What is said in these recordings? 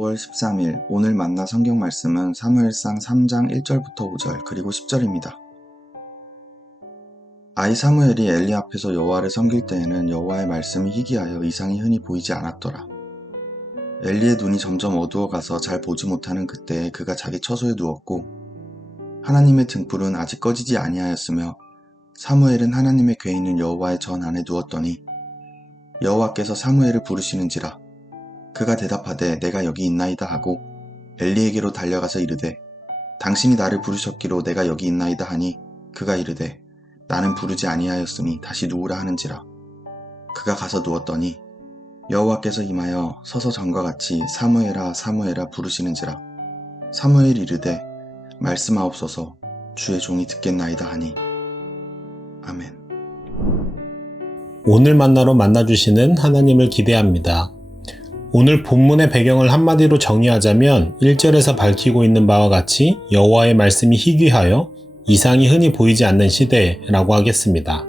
5월 13일 오늘 만나 성경 말씀은 사무엘상 3장 1절부터 5절 그리고 10절입니다. 아이 사무엘이 엘리 앞에서 여호와를 섬길 때에는 여호와의 말씀이 희귀하여 이상이 흔히 보이지 않았더라. 엘리의 눈이 점점 어두워가서 잘 보지 못하는 그때에 그가 자기 처소에 누웠고 하나님의 등불은 아직 꺼지지 아니하였으며 사무엘은 하나님의 궤 있는 여호와의 전 안에 누웠더니 여호와께서 사무엘을 부르시는지라. 그가 대답하되 내가 여기 있나이다 하고 엘리에게로 달려가서 이르되 당신이 나를 부르셨기로 내가 여기 있나이다 하니 그가 이르되 나는 부르지 아니하였으니 다시 누우라 하는지라. 그가 가서 누웠더니 여호와께서 임하여 서서 전과 같이 사무엘아 사무엘아 부르시는지라. 사무엘이 이르되 말씀하옵소서 주의 종이 듣겠나이다 하니. 아멘. 오늘 만나로 만나주시는 하나님을 기대합니다. 오늘 본문의 배경을 한마디로 정의하자면 1절에서 밝히고 있는 바와 같이 여호와의 말씀이 희귀하여 이상이 흔히 보이지 않는 시대라고 하겠습니다.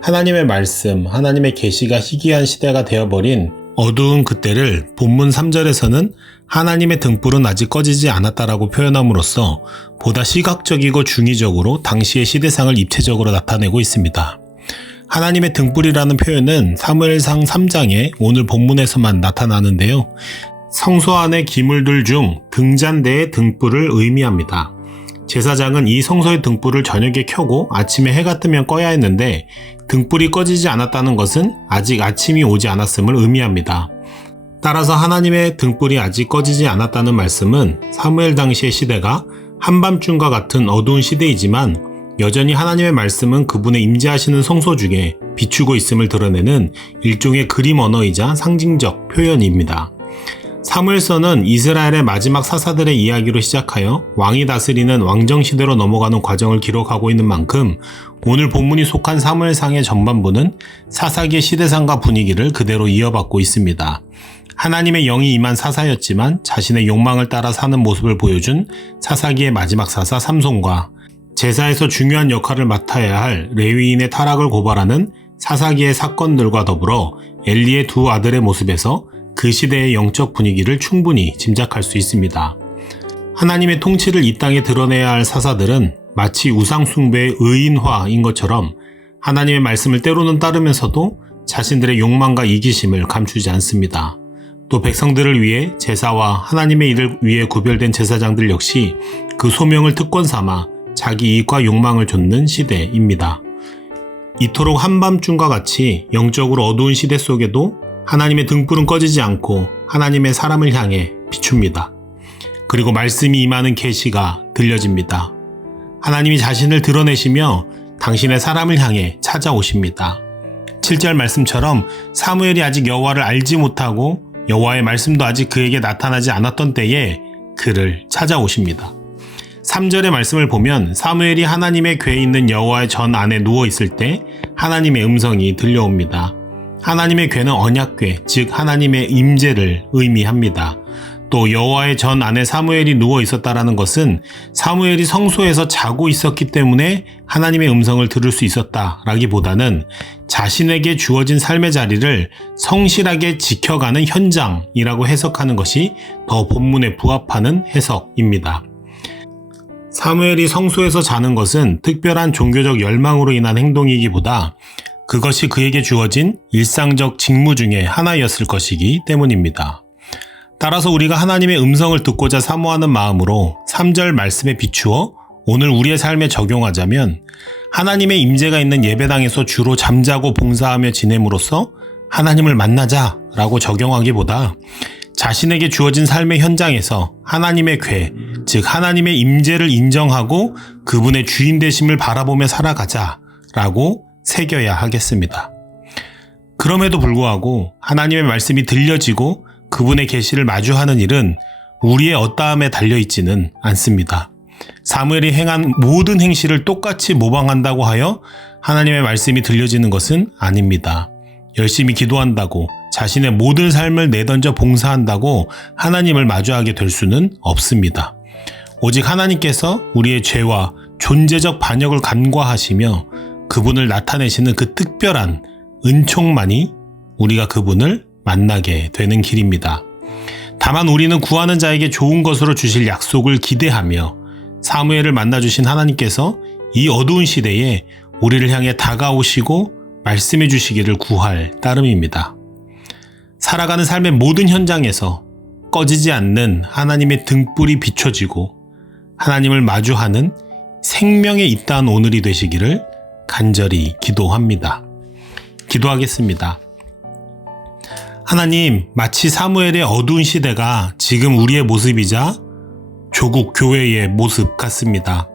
하나님의 말씀, 하나님의 계시가 희귀한 시대가 되어버린 어두운 그때를 본문 3절에서는 하나님의 등불은 아직 꺼지지 않았다라고 표현함으로써 보다 시각적이고 중의적으로 당시의 시대상을 입체적으로 나타내고 있습니다. 하나님의 등불이라는 표현은 사무엘상 3장에 오늘 본문에서만 나타나는데요. 성소 안의 기물들 중 등잔대의 등불을 의미합니다. 제사장은 이 성소의 등불을 저녁에 켜고 아침에 해가 뜨면 꺼야 했는데 등불이 꺼지지 않았다는 것은 아직 아침이 오지 않았음을 의미합니다. 따라서 하나님의 등불이 아직 꺼지지 않았다는 말씀은 사무엘 당시의 시대가 한밤중과 같은 어두운 시대이지만 여전히 하나님의 말씀은 그분의 임재하시는 성소 중에 비추고 있음을 드러내는 일종의 그림 언어이자 상징적 표현입니다. 사무엘서는 이스라엘의 마지막 사사들의 이야기로 시작하여 왕이 다스리는 왕정시대로 넘어가는 과정을 기록하고 있는 만큼 오늘 본문이 속한 사무엘상의 전반부는 사사기의 시대상과 분위기를 그대로 이어받고 있습니다. 하나님의 영이 임한 사사였지만 자신의 욕망을 따라 사는 모습을 보여준 사사기의 마지막 사사 삼손과 제사에서 중요한 역할을 맡아야 할 레위인의 타락을 고발하는 사사기의 사건들과 더불어 엘리의 두 아들의 모습에서 그 시대의 영적 분위기를 충분히 짐작할 수 있습니다. 하나님의 통치를 이 땅에 드러내야 할 사사들은 마치 우상숭배의 의인화인 것처럼 하나님의 말씀을 때로는 따르면서도 자신들의 욕망과 이기심을 감추지 않습니다. 또 백성들을 위해 제사와 하나님의 일을 위해 구별된 제사장들 역시 그 소명을 특권 삼아 자기 이익과 욕망을 좇는 시대입니다. 이토록 한밤중과 같이 영적으로 어두운 시대 속에도 하나님의 등불은 꺼지지 않고 하나님의 사람을 향해 비춥니다. 그리고 말씀이 임하는 계시가 들려집니다. 하나님이 자신을 드러내시며 당신의 사람을 향해 찾아오십니다. 7절 말씀처럼 사무엘이 아직 여호와를 알지 못하고 여호와의 말씀도 아직 그에게 나타나지 않았던 때에 그를 찾아오십니다. 3절의 말씀을 보면 사무엘이 하나님의 궤에 있는 여호와의 전 안에 누워있을 때 하나님의 음성이 들려옵니다. 하나님의 궤는 언약궤, 즉 하나님의 임재를 의미합니다. 또 여호와의 전 안에 사무엘이 누워 있었다라는 것은 사무엘이 성소에서 자고 있었기 때문에 하나님의 음성을 들을 수 있었다라기보다는 자신에게 주어진 삶의 자리를 성실하게 지켜가는 현장이라고 해석하는 것이 더 본문에 부합하는 해석입니다. 사무엘이 성소에서 자는 것은 특별한 종교적 열망으로 인한 행동이기보다 그것이 그에게 주어진 일상적 직무 중에 하나였을 것이기 때문입니다. 따라서 우리가 하나님의 음성을 듣고자 사모하는 마음으로 3절 말씀에 비추어 오늘 우리의 삶에 적용하자면 하나님의 임재가 있는 예배당에서 주로 잠자고 봉사하며 지냄으로써 하나님을 만나자라고 적용하기보다 자신에게 주어진 삶의 현장에서 하나님의 궤, 즉 하나님의 임재를 인정하고 그분의 주인 되심을 바라보며 살아가자라고 새겨야 하겠습니다. 그럼에도 불구하고 하나님의 말씀이 들려지고 그분의 계시를 마주하는 일은 우리의 어떠함에 달려있지는 않습니다. 사무엘이 행한 모든 행실을 똑같이 모방한다고 하여 하나님의 말씀이 들려지는 것은 아닙니다. 열심히 기도한다고 자신의 모든 삶을 내던져 봉사한다고 하나님을 마주하게 될 수는 없습니다. 오직 하나님께서 우리의 죄와 존재적 반역을 간과하시며 그분을 나타내시는 그 특별한 은총만이 우리가 그분을 만나게 되는 길입니다. 다만 우리는 구하는 자에게 좋은 것으로 주실 약속을 기대하며 사무엘을 만나주신 하나님께서 이 어두운 시대에 우리를 향해 다가오시고 말씀해 주시기를 구할 따름입니다. 살아가는 삶의 모든 현장에서 꺼지지 않는 하나님의 등불이 비춰지고 하나님을 마주하는 생명에 있다한 오늘이 되시기를 간절히 기도합니다. 기도하겠습니다. 하나님, 마치 사무엘의 어두운 시대가 지금 우리의 모습이자 조국 교회의 모습 같습니다.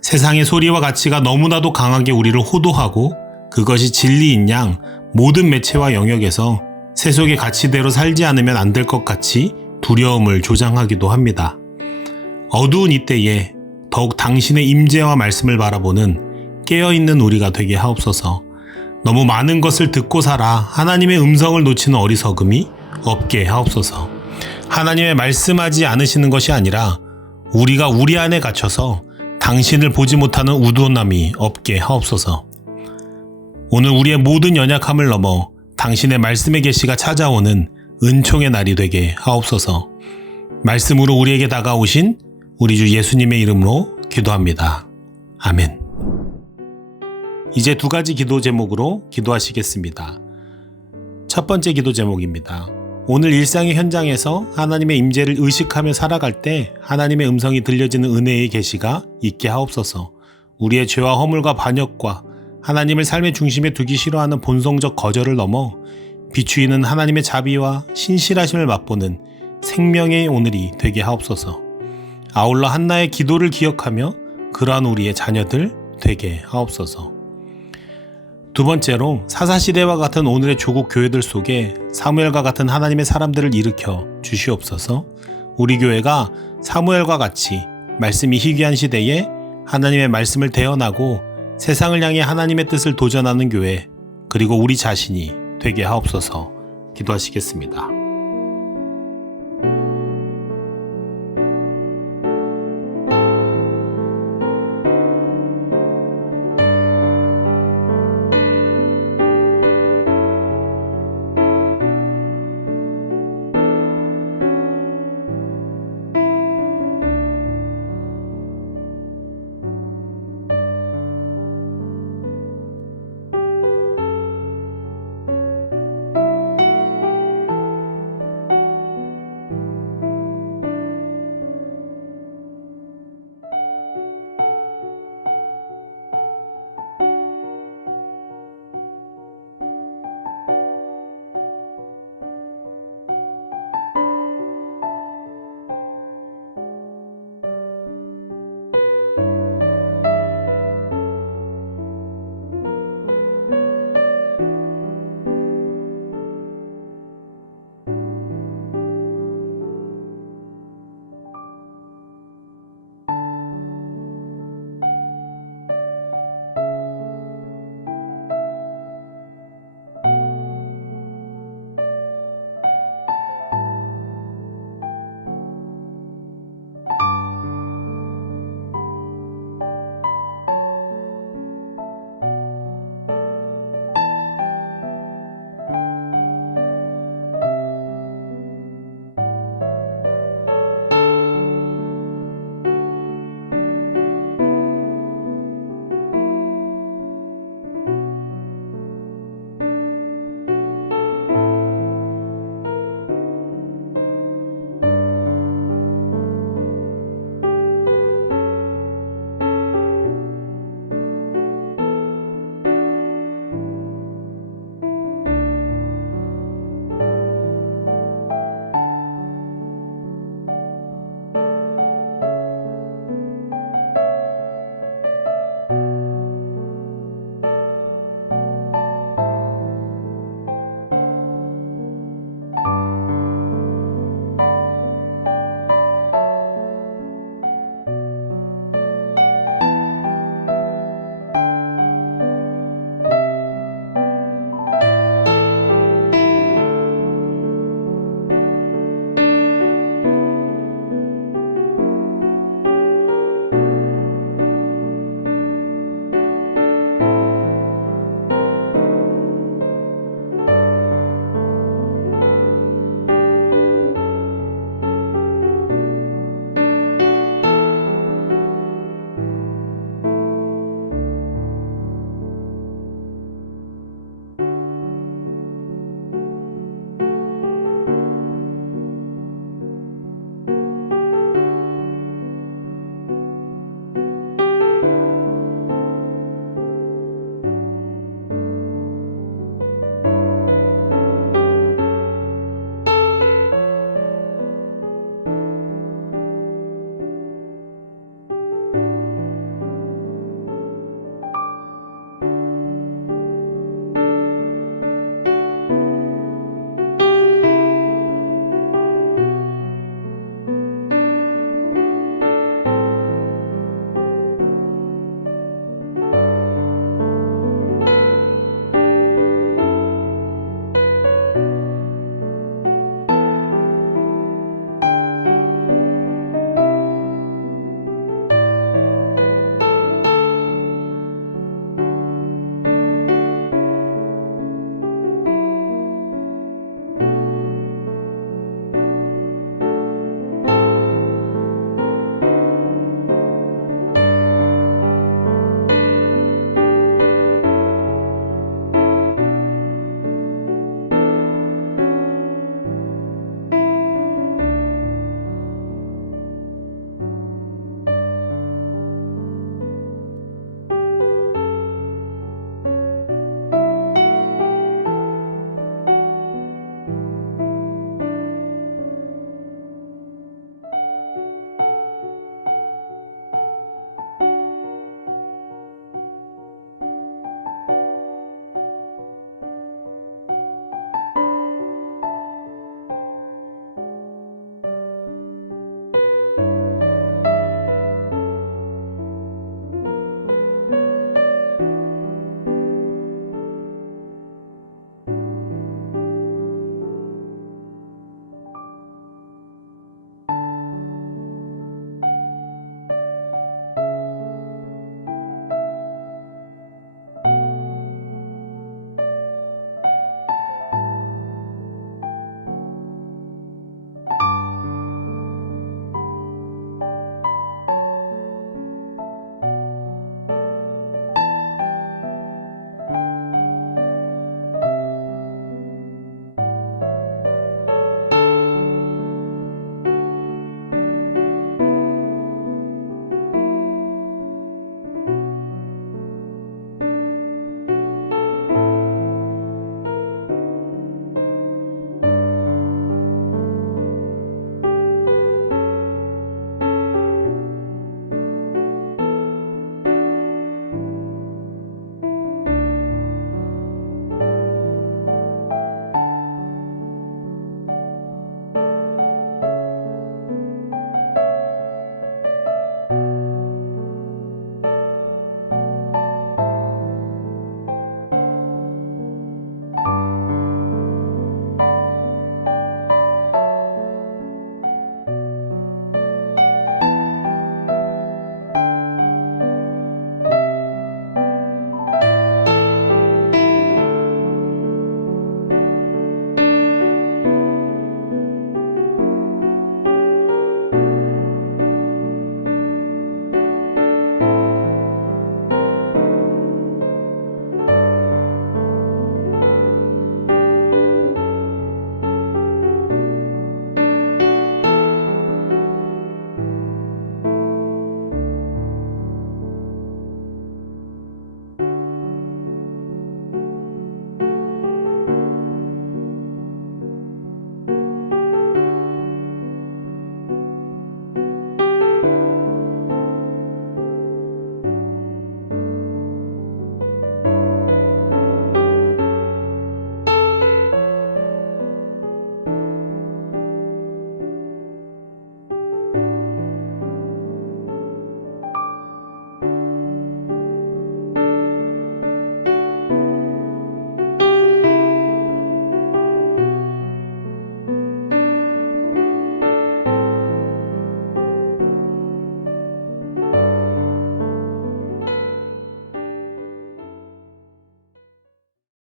세상의 소리와 가치가 너무나도 강하게 우리를 호도하고 그것이 진리인 양 모든 매체와 영역에서 세속의 가치대로 살지 않으면 안 될 것 같이 두려움을 조장하기도 합니다. 어두운 이때에 더욱 당신의 임재와 말씀을 바라보는 깨어있는 우리가 되게 하옵소서. 너무 많은 것을 듣고 살아 하나님의 음성을 놓치는 어리석음이 없게 하옵소서. 하나님의 말씀하지 않으시는 것이 아니라 우리가 우리 안에 갇혀서 당신을 보지 못하는 우둔함이 없게 하옵소서. 오늘 우리의 모든 연약함을 넘어 당신의 말씀의 계시가 찾아오는 은총의 날이 되게 하옵소서. 말씀으로 우리에게 다가오신 우리 주 예수님의 이름으로 기도합니다. 아멘. 이제 두 가지 기도 제목으로 기도하시겠습니다. 첫 번째 기도 제목입니다. 오늘 일상의 현장에서 하나님의 임재를 의식하며 살아갈 때 하나님의 음성이 들려지는 은혜의 계시가 있게 하옵소서. 우리의 죄와 허물과 반역과 하나님을 삶의 중심에 두기 싫어하는 본성적 거절을 넘어 비추이는 하나님의 자비와 신실하심을 맛보는 생명의 오늘이 되게 하옵소서. 아울러 한나의 기도를 기억하며 그러한 우리의 자녀들 되게 하옵소서. 두 번째로 사사시대와 같은 오늘의 조국 교회들 속에 사무엘과 같은 하나님의 사람들을 일으켜 주시옵소서. 우리 교회가 사무엘과 같이 말씀이 희귀한 시대에 하나님의 말씀을 대언하고 세상을 향해 하나님의 뜻을 도전하는 교회, 그리고 우리 자신이 되게 하옵소서. 기도하시겠습니다.